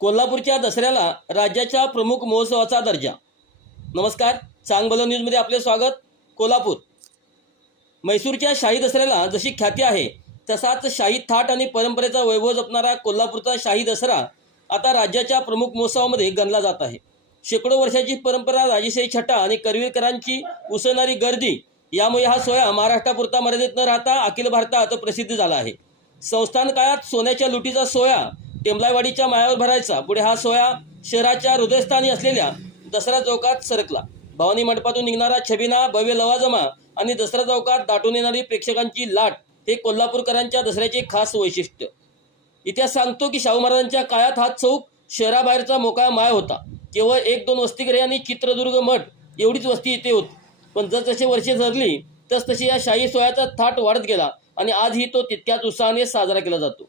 कोल्हापूरच्या दसऱ्याला राज्याच्या प्रमुख महोत्सवाचा दर्जा. नमस्कार चांगलं न्यूजमध्ये आपले स्वागत. कोल्हापूर. म्हैसूरच्या शाही दसऱ्याला जशी ख्याती आहे तसाच शाही थाट आणि परंपरेचा वैभव जपणारा कोल्हापूरचा शाही दसरा आता राज्याच्या प्रमुख महोत्सवामध्ये गणला जात आहे. शेकडो वर्षाची परंपरा राजेशाही छटा आणि करवीरकरांची उसळणारी गर्दी यामुळे हा सोहळा महाराष्ट्रापुरता मर्यादित न राहता अखिल भारतात प्रसिद्ध झाला आहे. संस्थान काळात सोन्याच्या लुटीचा सोहळा टेंबलायवाडीच्या मायावर भरायचा. पुढे हा सोहळा शहराच्या हृदयस्थानी असलेल्या दसरा चौकात सरकला. भवानी मंडपातून निघणारा छबिना भव्य लवाजमा आणि दसरा चौकात दाटून येणारी प्रेक्षकांची लाट हे कोल्हापूरकरांच्या दसऱ्याचे खास वैशिष्ट्य. इतिहास सांगतो की शाहू महाराजांच्या काळात हा चौक शहराबाहेरचा मोकळा माय होता. केवळ एक दोन वसतिगृहे आणि चित्रदुर्ग मठ एवढीच वस्ती इथे होती. पण जसजशी वर्षे झरली तसतशी या शाही सोहळ्याचा थाट वाढत गेला आणि आजही तो तितक्याच उत्साहाने साजरा केला जातो.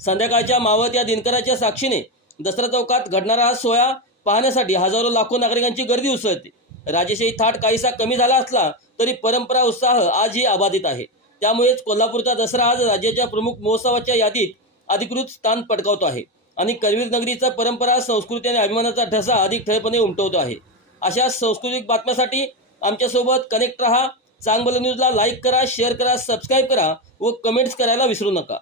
संध्याकाळच्या मावत या दिनकराच्या साक्षीने दसरा चौकात घडणारा हा सोहळा पाहण्यासाठी हजारो लाखो नागरिकांची गर्दी उसळते. राजेशाही थाट काहीसा कमी झाला असला तरी परंपरा उत्साह आजही अबाधित आहे. त्यामुळेच कोल्हापूरचा दसरा आज राज्याच्या प्रमुख महोत्सवाच्या यादीत अधिकृत स्थान पटकावतो आहे आणि करवीर नगरीचा परंपरा संस्कृती आणि अभिमानाचा ठसा अधिक ठळपणे उमटवतो आहे. अशा सांस्कृतिक बातम्यासाठी आमच्यासोबत कनेक्ट रहा चांगबल न्यूजला लाईक करा शेअर करा सबस्क्राईब करा व कमेंट्स करायला विसरू नका.